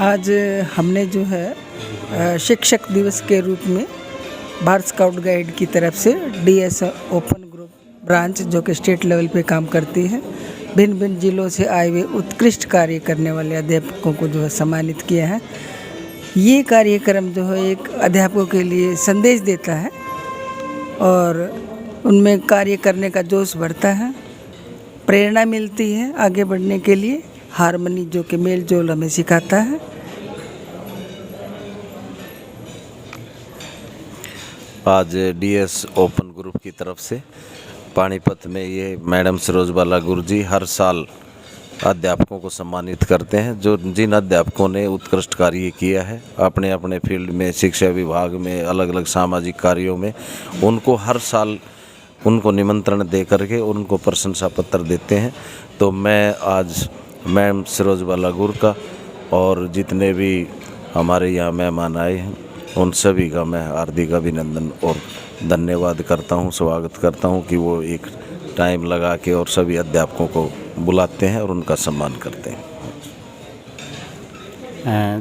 आज हमने जो है शिक्षक दिवस के रूप में भारत स्काउट गाइड की तरफ से डीएस ओपन ग्रुप ब्रांच जो कि स्टेट लेवल पे काम करती है, भिन्न भिन्न जिलों से आए हुए उत्कृष्ट कार्य करने वाले अध्यापकों को जो है सम्मानित किया है। ये कार्यक्रम जो है एक अध्यापकों के लिए संदेश देता है और उनमें कार्य करने का जोश बढ़ता है, प्रेरणा मिलती है आगे बढ़ने के लिए, हारमोनी जो कि मेल जोल हमें सिखाता है। आज डीएस ओपन ग्रुप की तरफ से पानीपत में ये मैडम सरोजबाला गुरुजी हर साल अध्यापकों को सम्मानित करते हैं। जो जिन अध्यापकों ने उत्कृष्ट कार्य किया है अपने अपने फील्ड में, शिक्षा विभाग में, अलग अलग सामाजिक कार्यों में, उनको हर साल उनको निमंत्रण दे करके उनको प्रशंसा पत्र देते हैं। तो मैं आज मैम सरोजबाला गुरु का और जितने भी हमारे यहाँ मेहमान आए हैं उन सभी का मैं हार्दिक अभिनंदन और धन्यवाद करता हूँ, स्वागत करता हूँ कि वो एक टाइम लगा के और सभी अध्यापकों को बुलाते हैं और उनका सम्मान करते हैं।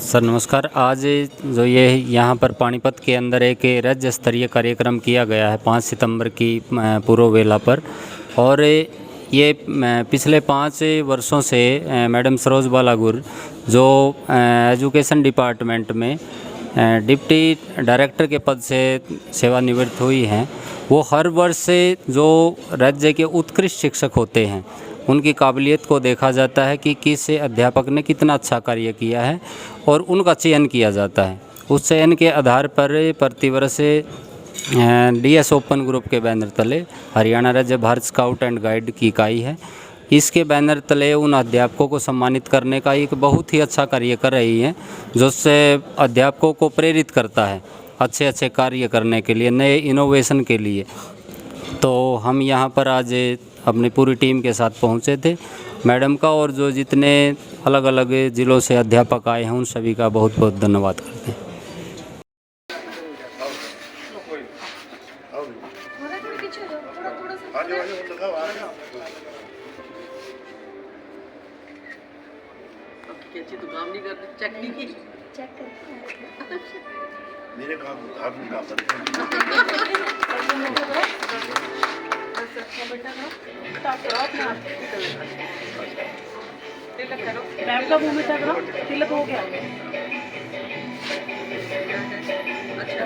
सर नमस्कार। आज जो ये यहाँ पर पानीपत के अंदर एक राज्य स्तरीय कार्यक्रम किया गया है 5 सितंबर की पूर्व वेला पर, और ये पिछले 5 वर्षों से मैडम सरोजबाला गुरु जो एजुकेशन डिपार्टमेंट में डिप्टी डायरेक्टर के पद से सेवानिवृत्त हुई हैं, वो हर वर्ष जो राज्य के उत्कृष्ट शिक्षक होते हैं उनकी काबिलियत को देखा जाता है कि किस अध्यापक ने कितना अच्छा कार्य किया है और उनका चयन किया जाता है। उस चयन के आधार पर प्रतिवर्ष डीएस ओपन ग्रुप के बैनर तले हरियाणा राज्य भारत स्काउट एंड गाइड की इकाई है, इसके बैनर तले उन अध्यापकों को सम्मानित करने का एक बहुत ही अच्छा कार्य कर रही है, जिससे अध्यापकों को प्रेरित करता है अच्छे अच्छे कार्य करने के लिए, नए इनोवेशन के लिए। तो हम यहाँ पर आज अपनी पूरी टीम के साथ पहुँचे थे। मैडम का और जो जितने अलग अलग ज़िलों से अध्यापक आए हैं उन सभी का बहुत बहुत धन्यवाद करते हैं। तो काम नहीं करते, चेक नहीं की, चेक मेरे काम मैम का मुंह मीठा करो, तिलक हो गया। अच्छा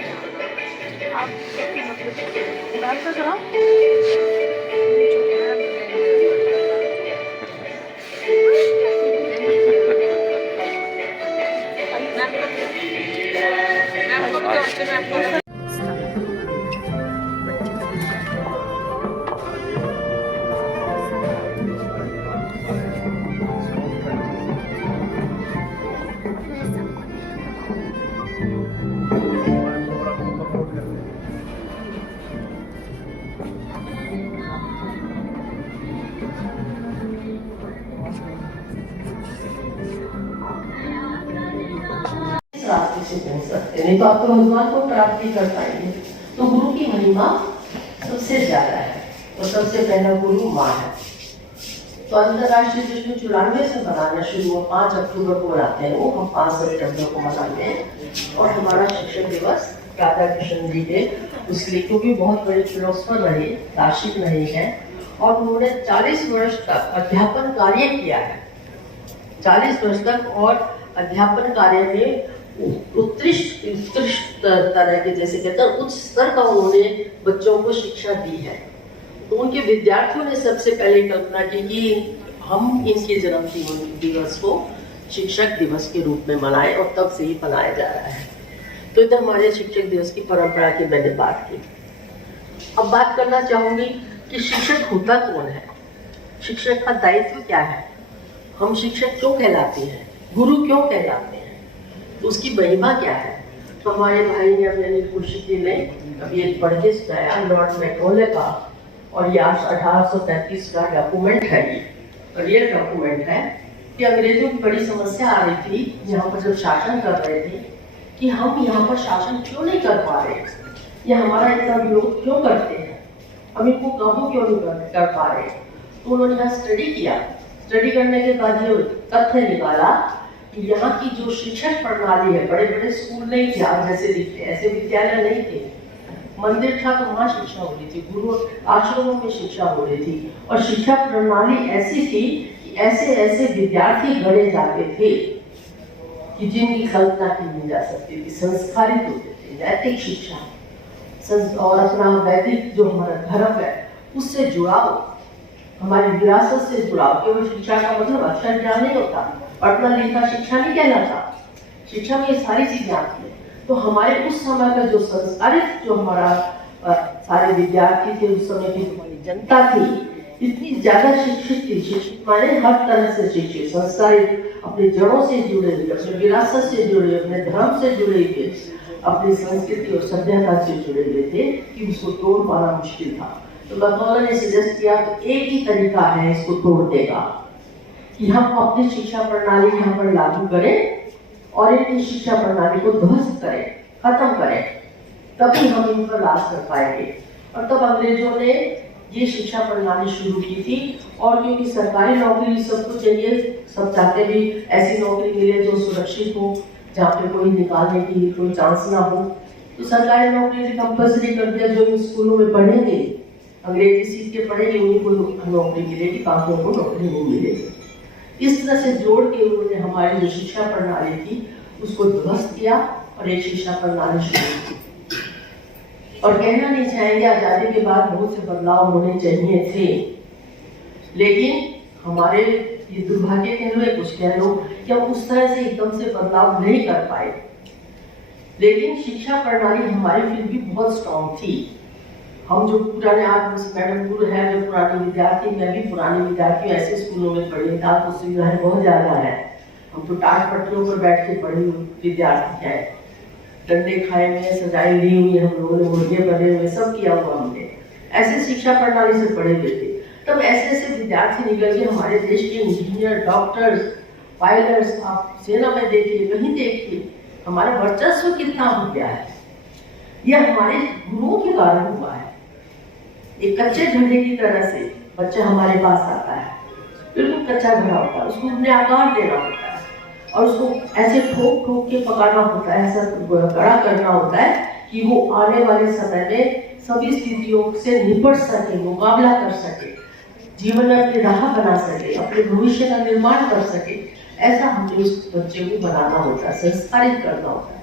आप मैम का करो। रास्ते से पहुंच सकते, नहीं तो आप तो भगवान को प्राप्त ही कर पाएंगे। तो गुरु की महिमा सबसे ज्यादा है और सबसे पहला गुरु माँ है। तो अंतर्राष्ट्रीय जश्न 94 से मनाना शुरू हुआ, 5 अक्टूबर को मनाते हैं वो, हम 5 सितंबर को मनाते हैं। और हमारा शिक्षक दिवस राधा कृष्ण जी के उसलिए क्योंकि बहुत बड़े फिलोसफर रहे, दार्शनिक रहे हैं और उन्होंने 40 वर्ष तक अध्यापन कार्य किया है, 40 वर्ष तक, और अध्यापन कार्य में उत्कृष्ट तरह के, जैसे कहते हैं उच्च स्तर का उन्होंने बच्चों को शिक्षा दी है। तो उनके विद्यार्थियों ने सबसे पहले कल्पना की कि हम इनके जन्म दिवस को शिक्षक दिवस के रूप में मनाएं, और तब से ही मनाया जा रहा है। तो इधर हमारे शिक्षक दिवस की परंपरा की मैंने बात की। अब बात करना चाहूंगी कि शिक्षक होता कौन है, शिक्षक का दायित्व क्या है, हम शिक्षक क्यों कहलाते हैं, गुरु क्यों कहलाते हैं, तो उसकी महिमा क्या है। तो हमारे भाई ने अपने खुर्शीदी ने अभी एक पढ़ के सुनाया लॉर्ड मैकॉले का, और ये 1833 का डॉक्यूमेंट है, ये रियल डॉक्यूमेंट है कि अंग्रेजों की बड़ी समस्या आ रही थी यहाँ पर जब शासन कर रहे थे कि हम यहाँ पर शासन क्यों नहीं कर पा रहे, ये हमारा इतना विरोध क्यों करते हैं, हम इनको काबू क्यों नहीं कर पा रहे। तो उन्होंने यहाँ स्टडी किया, स्टडी करने के बाद ये तथ्य निकाला कि यहाँ की जो शिक्षण प्रणाली है, बड़े बड़े स्कूल नहीं थे आप जैसे दिखते, ऐसे विद्यालय नहीं थे। मंदिर था तो वहाँ शिक्षा हो रही थी, गुरु आश्रमों में शिक्षा हो रही थी, और शिक्षा प्रणाली ऐसी थी कि ऐसे ऐसे विद्यार्थी गढ़े जाते थे कि जिनकी कल्पना की नहीं जा सकती थी। संस्कारित होते थे, नैतिक शिक्षा और अपना वैदिक जो हमारा धर्म है उससे जुड़ाव, हमारी विरासत से जुड़ाव। केवल शिक्षा का मतलब अक्षर ज्ञान नहीं होता, पढ़ना लिखना शिक्षा नहीं कहलाता। शिक्षा में ये सारी चीजें आती है। तो हमारे उस समय का जो संस्कारित जो हमारा सारे विद्यार्थी थे, उस समय की हमारी जनता थी, इतनी ज्यादा शिक्षित थी। शिक्षित माने हर तरह से शिक्षित, संस्कारित, अपनी जड़ों से जुड़े हुए, अपनी विरासत से जुड़े हुए, अपने धर्म से जुड़े हुए, अपनी संस्कृति और सभ्यता से जुड़े हुए थे कि उसको तोड़ पाना मुश्किल था। तो बकौला ने सजेस्ट किया तो एक ही तरीका है इसको तोड़ने का, कि हम अपनी शिक्षा प्रणाली यहाँ पर लागू करें और इनकी शिक्षा प्रणाली को ध्वस्त करें, खत्म करें, तभी हम इन पर राज कर पाएंगे। और तब अंग्रेजों ने ये शिक्षा प्रणाली शुरू की थी। और क्योंकि सरकारी नौकरी सबको चाहिए, सब चाहते भी ऐसी नौकरी मिले जो सुरक्षित हो, जहाँ पे कोई निकालने की कोई चांस ना हो, तो सरकारी नौकरी कंपल्सरी कर दिया। जो स्कूलों में पढ़ेंगे, अंग्रेजी सीख के पढ़ेंगे, उन्हीं को नौकरी मिलेगी, बाकियों को नौकरी नहीं मिलेगी। इस तरह से जोड़ के उन्होंने हमारी जो शिक्षा प्रणाली थी उसको ध्वस्त किया और एक शिक्षा प्रणाली शुरू की। और कहना नहीं चाहेंगे, आजादी के बाद बहुत से बदलाव होने चाहिए थे, लेकिन हमारे ये दुर्भाग्य कह लो या कुछ कह लो कि हम उस तरह से एकदम से बदलाव नहीं कर पाए। लेकिन शिक्षा प्रणाली हमारी फिर भी बहुत स्ट्रॉन्ग थी। हम जो पुराने, आज मैडम गुरु है जो पुराने विद्यार्थी, मैं भी पुराने विद्यार्थी, ऐसे स्कूलों में पढ़े, आज तो सुविधाएं बहुत ज्यादा है। हम तो टाट पट्टियों पर बैठ के पढ़े विद्यार्थी हैं, डंडे खाए हुए, सजाई ली हुई, हम लोगों ने मुर्गे बने हुए, सब किया हुआ हमने, ऐसे शिक्षा प्रणाली से पढ़े हुए थे। तब ऐसे ऐसे विद्यार्थी निकल के हमारे देश के इंजीनियर, डॉक्टर्स, पायलट्स, आप सेना में देखिए, कहीं देखिए, हमारा वर्चस्व कितना हो गया है। यह हमारे गुरुओं के कारण हुआ है। एक कच्चे घड़े की तरह से बच्चा हमारे पास आता है, बिल्कुल कच्चा घड़ा होता है, उसको अपने आकार देना होता है और उसको ऐसे ठोक ठोक के पकाना होता है, ऐसा कड़ा करना होता है कि वो आने वाले समय में सभी स्थितियों से निपट सके, मुकाबला कर सके, जीवन में अपनी राह बना सके, अपने भविष्य का निर्माण कर सके। ऐसा हमें उस बच्चे को बनाना होता है, संस्कारित करना होता है,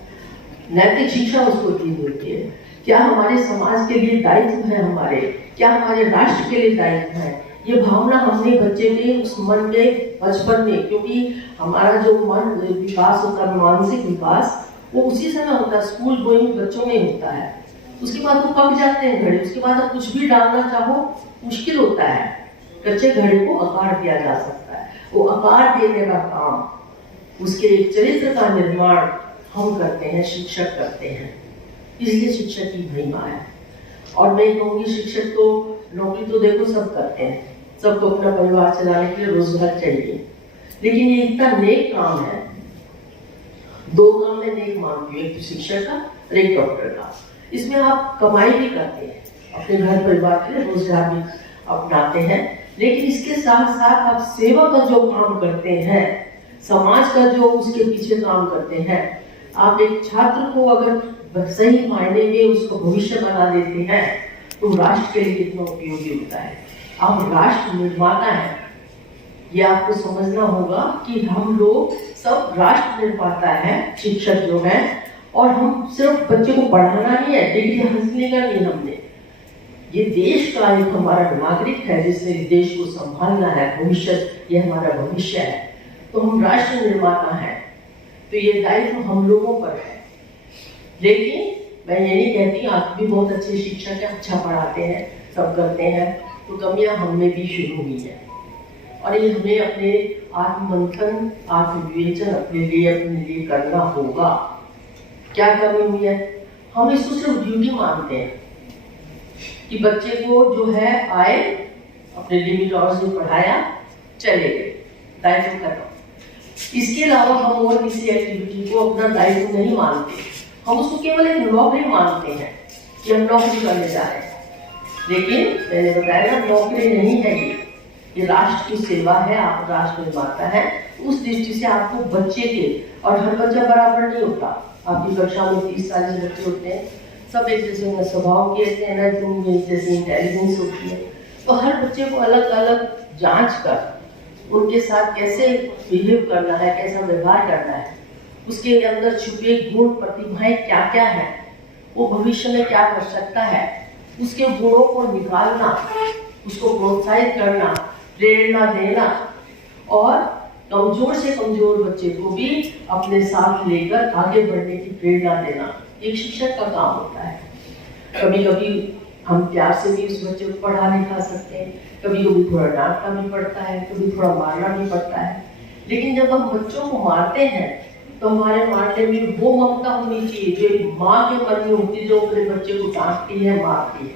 नैतिक शिक्षा उसको दी होती है। क्या हमारे समाज के लिए दायित्व है, हमारे क्या हमारे राष्ट्र के लिए दायित्व है, ये भावना हमने बच्चे के उस मन में बचपन में, क्योंकि हमारा जो मन विकास होता है, मानसिक विकास, वो उसी समय होता है, स्कूल गोइंग बच्चों में होता है। उसके बाद वो पक जाते हैं घड़े, उसके बाद आप कुछ भी डालना चाहो मुश्किल होता है। कच्चे घड़े को आकार दिया जा सकता है, वो आकार देने का काम, उसके एक चरित्र का निर्माण हम करते हैं, शिक्षक करते हैं। इसलिए शिक्षक की महिमा है। और मैं कहूँगी शिक्षक तो नौकरी तो देखो सब करते हैं, सबको अपना परिवार चलाने के लिए रोजगार चाहिए, लेकिन ये इतना नेक काम है। दो काम में नेक मानती हूँ, एक तो शिक्षक का और एक डॉक्टर का। इसमें आप कमाई भी करते हैं, अपने घर परिवार के लिए रोजगार भी अपनाते हैं, लेकिन इसके साथ साथ आप सेवा का जो काम करते हैं, समाज का जो उसके पीछे काम करते हैं। आप एक छात्र को अगर सही मायने में उसका भविष्य बना देते हैं तो राष्ट्र के लिए कितना उपयोगी होता है। आप राष्ट्र निर्माता हैं, ये आपको समझना होगा कि हम लोग सब राष्ट्र निर्माता हैं, शिक्षक जो हैं, और हम सिर्फ बच्चे को पढ़ाना नहीं है, डिग्री हासिल करनी है हमने। ये देश का एक हमारा नागरिक है जिसने देश को संभालना है, भविष्य ये हमारा भविष्य है, तो हम राष्ट्र निर्माता हैं, तो ये दायित्व हम लोगों पर है। लेकिन मैं ये नहीं कहती, आप भी बहुत अच्छे शिक्षक हैं, अच्छा पढ़ाते हैं, सब करते हैं, तो कमियां हमने भी शुरू हुई है। और ये हमें अपने आत्ममंथन, आत्मविवेचन अपने लिए करना होगा। क्या कमी हुई है? हम इसको सिर्फ ड्यूटी मानते हैं कि बच्चे को जो है आए, अपने लिमिट और से पढ़ाया, चले गए, दायित्व खत्म। इसके अलावा हम और किसी एक्टिविटी को अपना दायित्व नहीं मानते, हम उसको केवल एक नौकरी मानते हैं कि हम नौकरी करने जा रहे हैं। लेकिन मैंने बताया ना, नौकरी नहीं है ये राष्ट्र की सेवा है, आप राष्ट्र निर्माता है। उस दृष्टि से आपको बच्चे के, और हर बच्चा बराबर नहीं होता, आपकी कक्षा में 30-40 बच्चे होते हैं, सब एक जैसे न स्वभाव के होते हैं, न उनमें एक जैसी इंटेलिजेंस होती है। तो हर बच्चे को अलग अलग जांच कर उनके साथ कैसे बिहेव करना है, कैसा व्यवहार करना है, उसके अंदर छुपे गुण प्रतिभाएं क्या क्या है, वो भविष्य में क्या कर सकता है, उसके गुणों को निकालना, उसको प्रोत्साहित करना, प्रेरणा देना, और कमजोर से कमजोर बच्चे को भी अपने साथ लेकर आगे बढ़ने की प्रेरणा देना एक शिक्षक का काम होता है। कभी कभी हम प्यार से भी उस बच्चे को पढ़ा लिखा सकते हैं, कभी कभी थोड़ा डांटना भी पड़ता है, कभी थोड़ा मारना भी पड़ता है। लेकिन जब हम बच्चों को मारते हैं तो हमारे मारने में वो ममता होनी चाहिए जो एक माँ के मन में होती, जो अपने बच्चे को डांटती है, मारती है।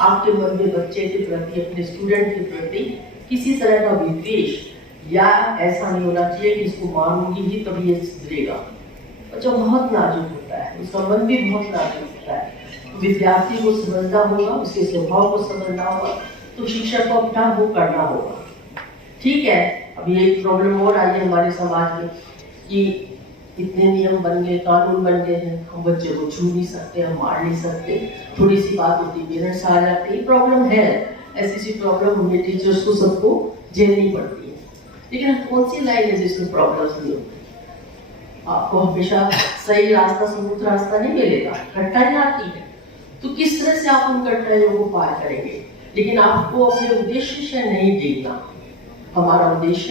आपके मन में बच्चे के प्रति, अपने स्टूडेंट के प्रति किसी तरह का विद्वेष या ऐसा नहीं होना चाहिए कि इसको मारूंगी ही तभी ये सुधरेगा। बच्चा बहुत नाजुक होता है, उसका मन भी बहुत नाजुक होता है। विद्यार्थी को समझना होगा, उसके स्वभाव को समझना होगा, तो शिक्षक को अपना वो करना होगा। ठीक है, अभी एक प्रॉब्लम और आई है हमारे समाज में कि इतने नियम बन गए, कानून बन गए हैं, हम बच्चे को छू नहीं सकते, हम मार नहीं सकते, थोड़ी सी बात होती है पेरेंट्स आ जाते हैं। प्रॉब्लम है, ऐसी सी प्रॉब्लम हमें टीचर्स को सबको झेलनी पड़ती है। लेकिन कौन सी लाइन है जिसमें प्रॉब्लम्स नहीं होती? आपको हमेशा सही रास्ता, स्मूथ रास्ता नहीं मिलेगा, कठिनाई आती है, तो किस तरह से आप उन कठिनाइयों को पार करेंगे? लेकिन आपको अपने उद्देश्य से नहीं देखना। हमारा उद्देश्य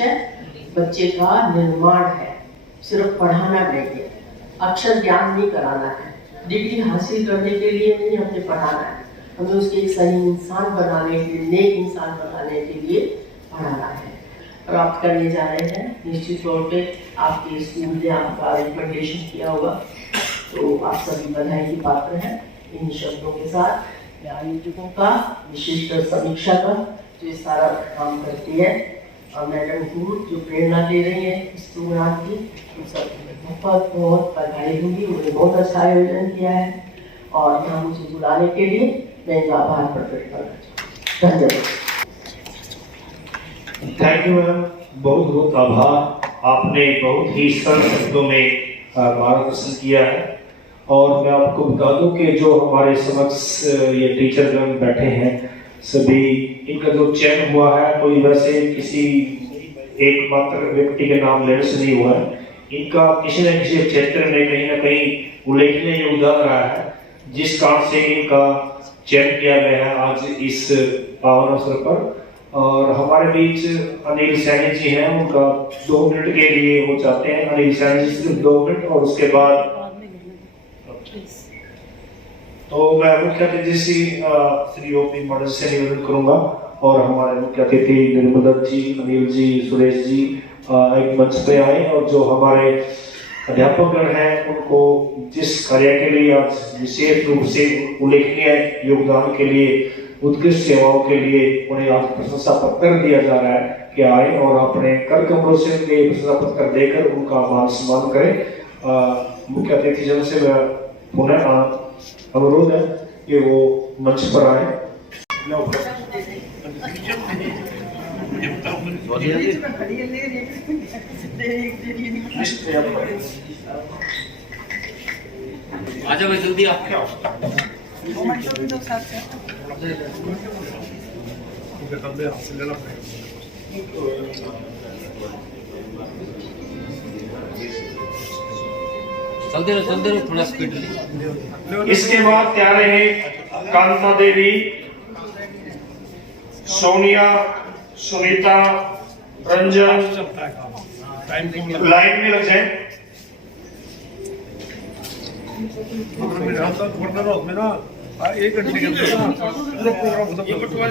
बच्चे का निर्माण है, सिर्फ पढ़ाना नहीं है, अक्षर ज्ञान नहीं कराना है, डिग्री हासिल करने के लिए नहीं हमें पढ़ाना है, हमें उसके एक सही इंसान बनाने के लिए, नेक इंसान बनाने के लिए पढ़ाना है। प्राप्त करने जा रहे हैं, निश्चित तौर पे आपके स्कूल ने आपका रिकमेंडेशन किया होगा, तो आप सभी बधाई की पात्र हैं। इन शब्दों के साथ मैं आयोजकों का, विशिष्ट समीक्षा का जो इस सारा काम करती है, और मैडम को जो प्रेरणा दे रही है इस प्रोग्राम की, उन सब बहुत बहुत बधाई दूंगी। उन्होंने बहुत अच्छा आयोजन किया है और यहाँ मुझे बुलाने के लिए मैं इनका आभार प्रकट करना चाहूँ। धन्यवाद। थैंक यू मैम, बहुत बहुत आभार। आपने बहुत ही सरल शब्दों में मार्गदर्शन किया है। और मैं आपको बता दूं कि जो हमारे समक्ष ये टीचर गण बैठे हैं सभी, इनका जो चयन हुआ है कोई वैसे किसी एकमात्र व्यक्ति के नाम लेने से नहीं हुआ है। इनका किसी न किसी क्षेत्र में कहीं ना कहीं उल्लेखनीय योगदान रहा है, जिस कारण से इनका चयन किया गया है आज इस पावन अवसर पर। और हमारे बीच अनिल सैनी जी हैं, उनका 2 मिनट के लिए वो चाहते हैं। अनिल सैनी जी सिर्फ 2 मिनट, और उसके बाद तो मैं मुख्य अतिथि श्री ओपी मॉडल से निवेदन करूंगा, और हमारे मुख्य अतिथि निर्मल दत्त जी, अनिल जी, सुरेश जी एक मंच पे आए, और जो हमारे अध्यापकगण हैं उनको जिस कार्य के लिए आज विशेष रूप से उल्लेखनीय योगदान के लिए, उत्कृष्ट सेवाओं के लिए उन्हें आज प्रशंसा पत्र दिया जा रहा है कि आए और अपने कर कमरों से उनके प्रशंसा पत्र देकर उनका मान सम्मान करें। मुख्य अतिथि जन से मैं पुनः अनुरोध है कि वो मंच पर आए। आजा भाई जल्दी आप क्या चलते रहो थोड़ा स्पीड। इसके बाद तैयार है कांता देवी, सोनिया, सुनीता, रंजन, लाइन में लग जाए। एक घंटे के अंदर पूरा प्रोग्राम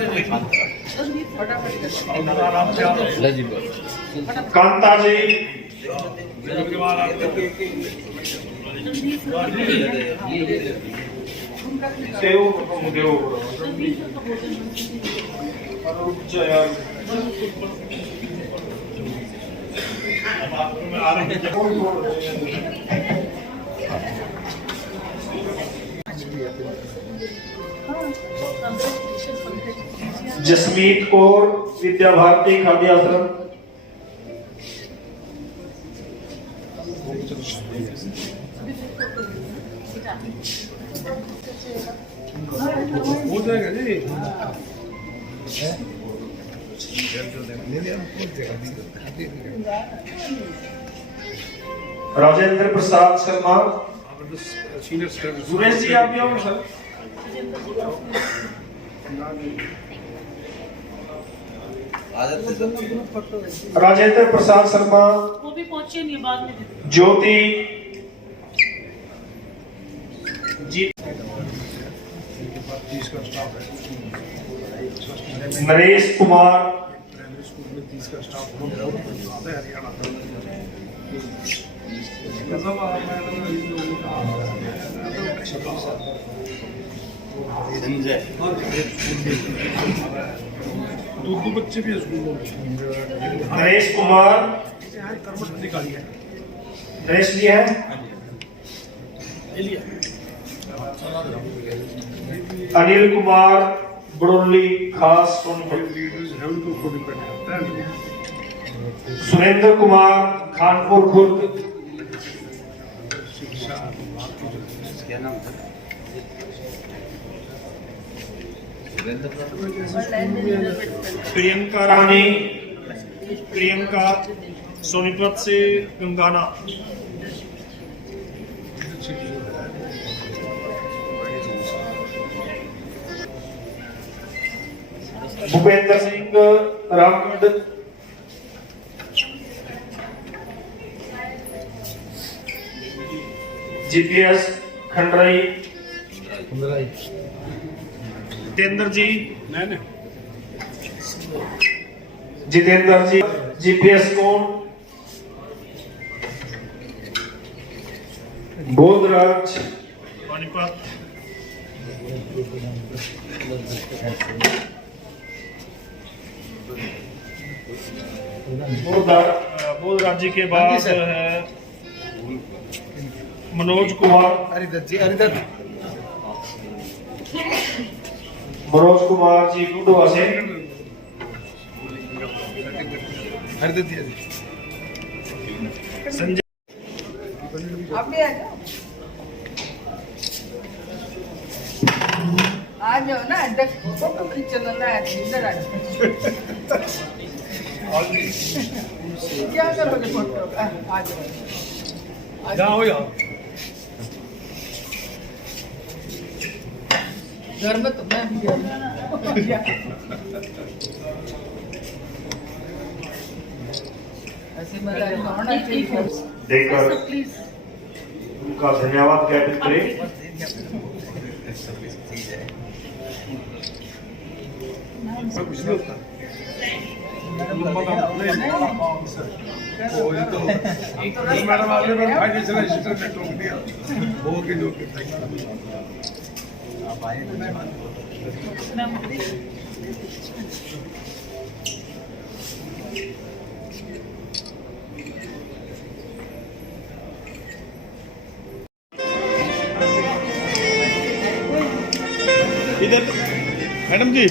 कांता जी, जसमीत कौर विद्या भारती खाद्य आश्रम। हो जाएगा जी। राजेंद्र प्रसाद शर्मा। सीनियर सर्विस सुरेश जी आप भी आओ सर। राजेंद्र प्रसाद शर्मा। वो भी पहुंचे नहीं बाद में। ज्योति जी। 30 का स्टाफ है। नरेश कुमार। प्राइमरी स्कूल में 30 का स्टाफ होता है हरियाणा संजय दो बच्चे भी स्कूल में। नरेश कुमार। कर्मठ अधिकारी है। नरेश जी है। अनिल कुमार बड़ोली खास सोनभद्र। लीडर्स है उनको खुद डिपेंड करता है। सुरेंद्र कुमार खानपुर खुर्द। शिक्षा क्या नाम था? प्रियंका रानी। प्रियंका सोनीपत से गंगाना। भूपेंद्र सिंह रामगढ़। जीपीएस खंडराई। जितेंद्र जी। नहीं जितेंद्र जी जीपीएस कौन। बोधराज पानीपत। बोधराज जी के बाद है मनोज कुमार। मनोज कुमार जी गुडवा से। संजय आप भी आ जाओ ना, फोटो खींचना ना इधर आ क्या करोगे फोटो? आ जाओ जाओ यार। घर में तो मैं भी ऐसे मजा होना चाहिए। देकर उनका धन्यवाद ज्ञापित करें। कुछ नहीं होता। मैडम आपने फाइनेंशियल असिस्टेंट में टोक दिया। वो के जो आप आए इधर मैडम जी।